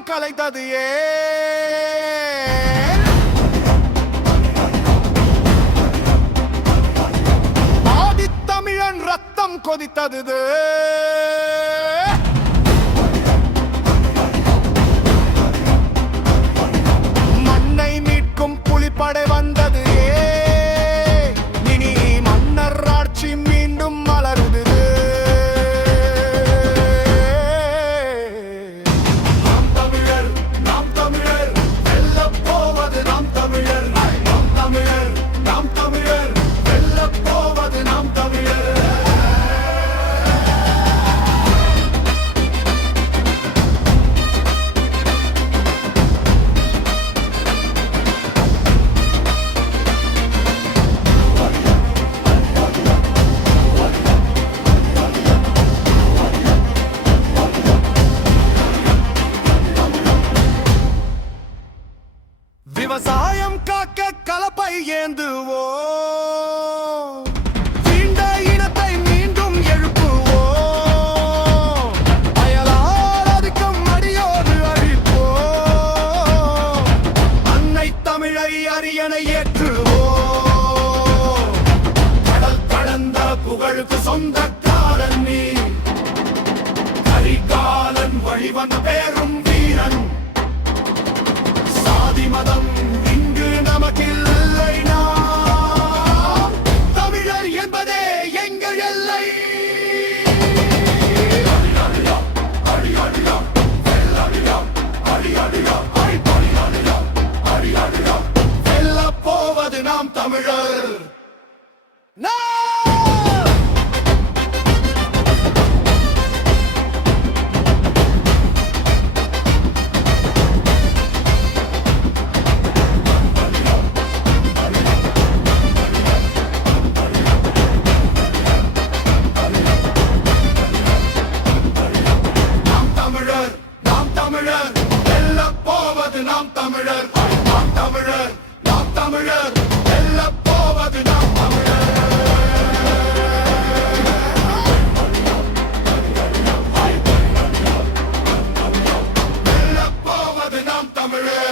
காயம் கலைத்தது ஆதித்தமிழன் ரத்தம் கொதித்தது மண்ணை மீட்கும் புலிப்படை வந்தது இனி மன்னர் ஆட்சி மீண்டும் மலருது விவசாயம் காக்க கலப்பை ஏந்துவோ தீண்ட இனத்தை மீண்டும் எழுப்புவோ அயலால் அதிகம் அடியோடு அழிப்போ அன்னை தமிழை அரியணை ஏற்றுவோ கடல் கடந்த புகழுக்கு சொந்தக்காரன் நீ கரிகாலன் வழிவந்த பேரும் வீரன் மதம் இங்கு நமக்கில்லை நாம் தமிழர் என்பதே எங்கள் எல்லை வெல்லப் போவது நாம் தமிழர் வெல்லப் போவது நாம் தமிழர் நாம் தமிழர் நாம் தமிழர் வெல்லப் போவது நாம் தமிழர் வெல்லப் போவது நாம் தமிழர்